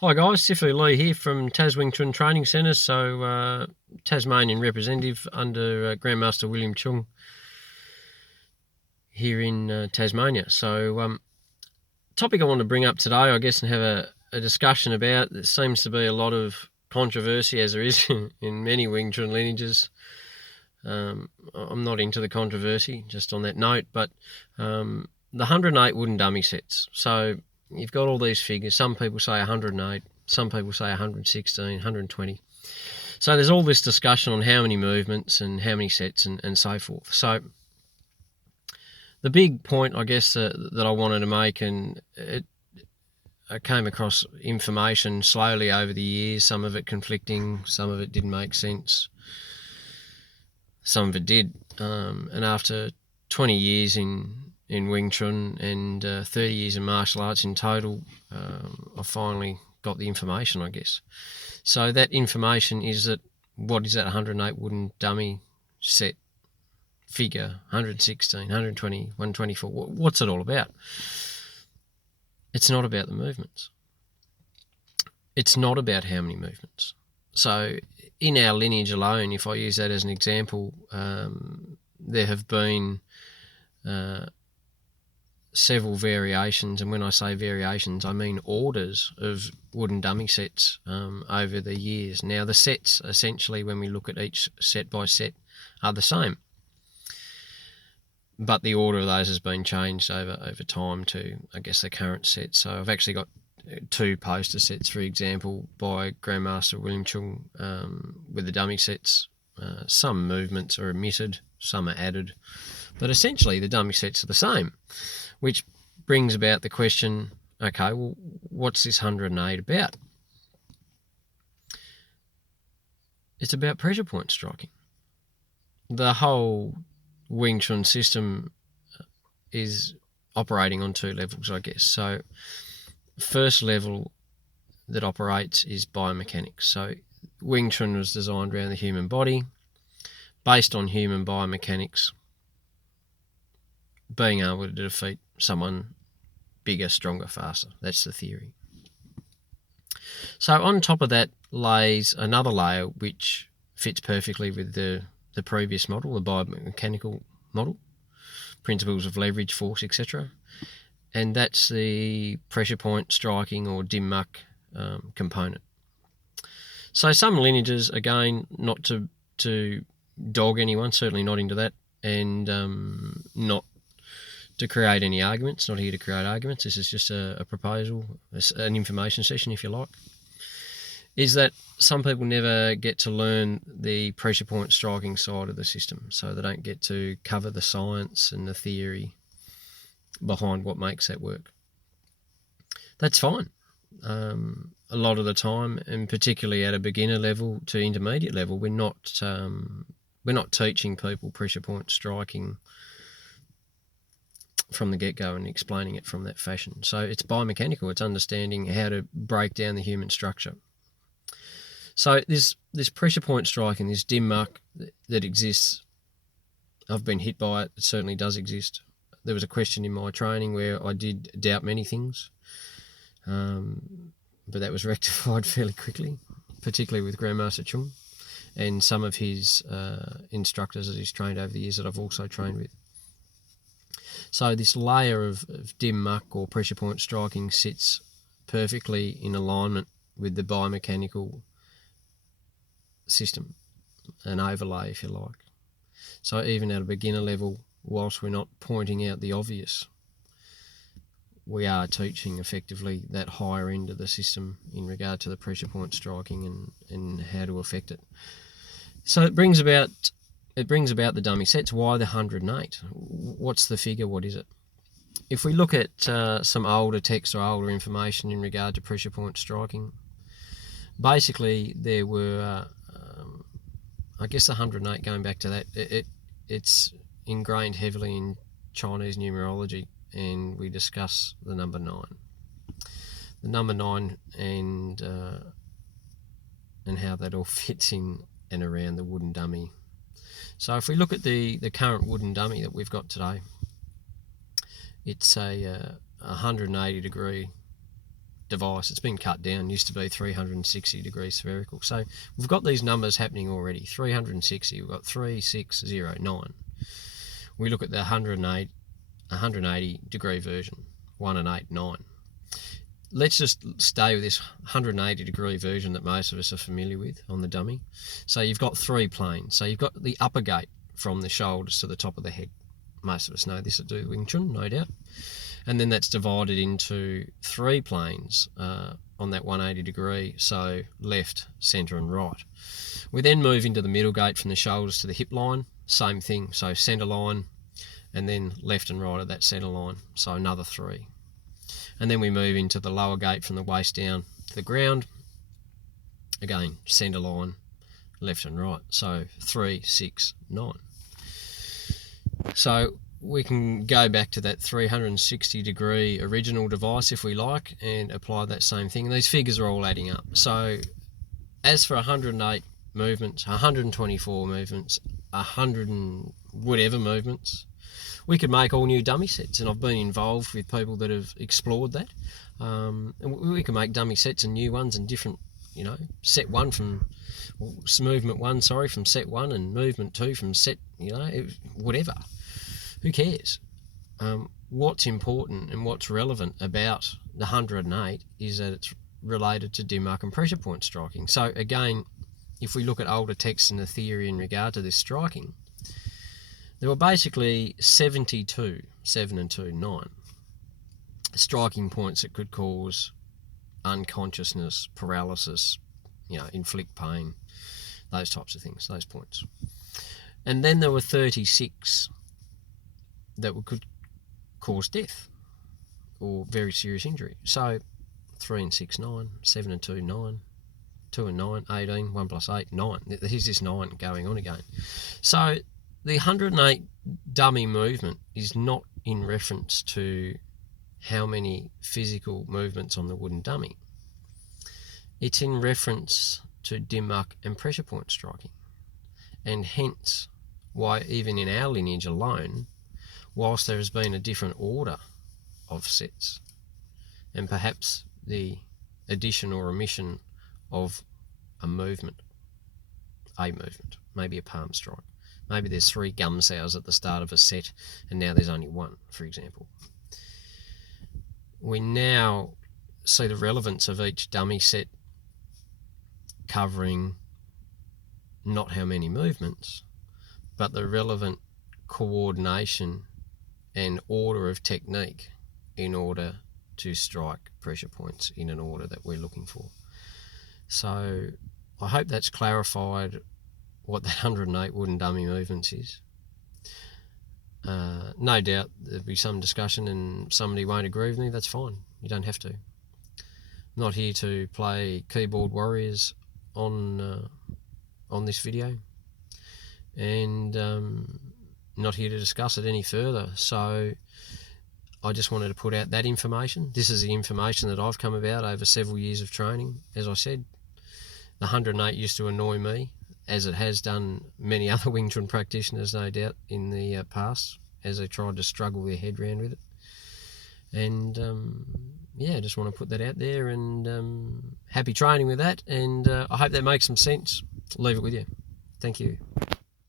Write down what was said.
Hi guys, Sifu Leigh here from Chun Training Centre, Tasmanian representative under Grandmaster William Chun here in Tasmania. Topic I want to bring up today, I guess, and have a discussion about. There seems to be a lot of controversy, as there is in many Wing Chun lineages. I'm not into the controversy, just on that note, but the 108 wooden dummy sets. So you've got all these figures. Some people say 108, some people say 116, 120. So there's all this discussion on how many movements and how many sets and so forth. So the big point, I guess, that I wanted to make, and I came across information slowly over the years, some of it conflicting, some of it didn't make sense, some of it did. And after 20 years in Wing Chun and 30 years in martial arts in total, I finally got the information, I guess. So that information is that, what is that 108 wooden dummy set figure, 116, 120, 124, what's it all about? It's not about the movements. It's not about how many movements. So in our lineage alone, if I use that as an example, there have been several variations, and when I say variations, I mean orders of wooden dummy sets over the years. Now, the sets, essentially, when we look at each set by set, are the same, but the order of those has been changed over time to, I guess, the current set. So I've actually got two poster sets, for example, by Grandmaster William Chung with the dummy sets. Some movements are omitted, some are added, but essentially the dummy sets are the same, which brings about the question, okay, well, what's this 108 about? It's about pressure point striking. The whole Wing Chun system is operating on two levels, I guess. So first level that operates is biomechanics. So Wing Chun was designed around the human body, based on human biomechanics, being able to defeat someone bigger, stronger, faster. That's the theory. So on top of that lays another layer which fits perfectly with the previous model, the biomechanical model, principles of leverage, force, etc. And that's the pressure point striking or dim muck component. So some lineages, again, not to dog anyone, certainly not into that, and not to create any arguments, not here to create arguments, this is just a proposal, an information session if you like, is that some people never get to learn the pressure point striking side of the system, so they don't get to cover the science and the theory behind what makes that work. That's fine. A lot of the time, and particularly at a beginner level to intermediate level, we're not teaching people pressure point striking from the get-go and explaining it from that fashion. So it's biomechanical, it's understanding how to break down the human structure. So this pressure point striking, this dim muck that exists, I've been hit by it, it certainly does exist. There was a question in my training where I did doubt many things, but that was rectified fairly quickly, particularly with Grandmaster Chun and some of his instructors that he's trained over the years that I've also trained with. So this layer of dim muck or pressure point striking sits perfectly in alignment with the biomechanical system, an overlay if you like. So even at a beginner level, whilst we're not pointing out the obvious, we are teaching effectively that higher end of the system in regard to the pressure point striking and how to affect it. So it brings about the dummy sets. Why the 108? What's the figure? What is it? If we look at some older text or older information in regard to pressure point striking, basically there were, I guess the 108, going back to that, it's ingrained heavily in Chinese numerology, and we discuss the number 9. The number 9 and how that all fits in and around the wooden dummy. So if we look at the current wooden dummy that we've got today, it's a 180 degree device. It's been cut down. It used to be 360 degrees spherical. So we've got these numbers happening already. 360, we've got 3, 6, 0, 9. We look at the 180 degree version, 1 and 8, 9. Let's just stay with this 180 degree version that most of us are familiar with on the dummy. So you've got 3 planes. So you've got the upper gate from the shoulders to the top of the head. Most of us know this at do Wing Chun, no doubt. And then that's divided into 3 planes on that 180 degree, so left, centre and right. We then move into the middle gate from the shoulders to the hip line, same thing, so centre line, and then left and right of that centre line, so another 3. And then we move into the lower gate from the waist down to the ground, again, centre line, left and right, so 3, 6, 9. So we can go back to that 360 degree original device if we like and apply that same thing. And these figures are all adding up. So as for 108 movements, 124 movements, 100 and whatever movements, we could make all new dummy sets. And I've been involved with people that have explored that. And we can make dummy sets and new ones and different, set 1 from, movement 1, from set 1 and movement 2 from set, whatever. Who cares? What's important and what's relevant about the 108 is that it's related to dim mark and pressure point striking. So again, if we look at older texts and the theory in regard to this striking, there were basically 72, 7 and 2, 9 striking points that could cause unconsciousness, paralysis, inflict pain, those types of things, those points. And then there were 36 that could cause death or very serious injury. So 3 and 6, 9, 7 and 2, 9, 2 and 9, 18, 1 plus 8, 9. Here's this 9 going on again. So the 108 dummy movement is not in reference to how many physical movements on the wooden dummy. It's in reference to dim mark and pressure point striking. And hence why even in our lineage alone, whilst there has been a different order of sets and perhaps the addition or omission of a movement, maybe a palm strike, maybe there's 3 gum sows at the start of a set and now there's only 1, for example. We now see the relevance of each dummy set covering not how many movements, but the relevant coordination and order of technique in order to strike pressure points in an order that we're looking for. So I hope that's clarified what that 108 wooden dummy movements is. No doubt there'll be some discussion and somebody won't agree with me, that's fine. You don't have to. I'm not here to play keyboard warriors on this video, and not here to discuss it any further. So I just wanted to put out that information. This is the information that I've come about over several years of training. As I said, the 108 used to annoy me, as it has done many other Wing Chun practitioners, no doubt, in the past, as they tried to struggle their head around with it. And I just want to put that out there, and happy training with that, and I hope that makes some sense. Leave it with you. Thank you.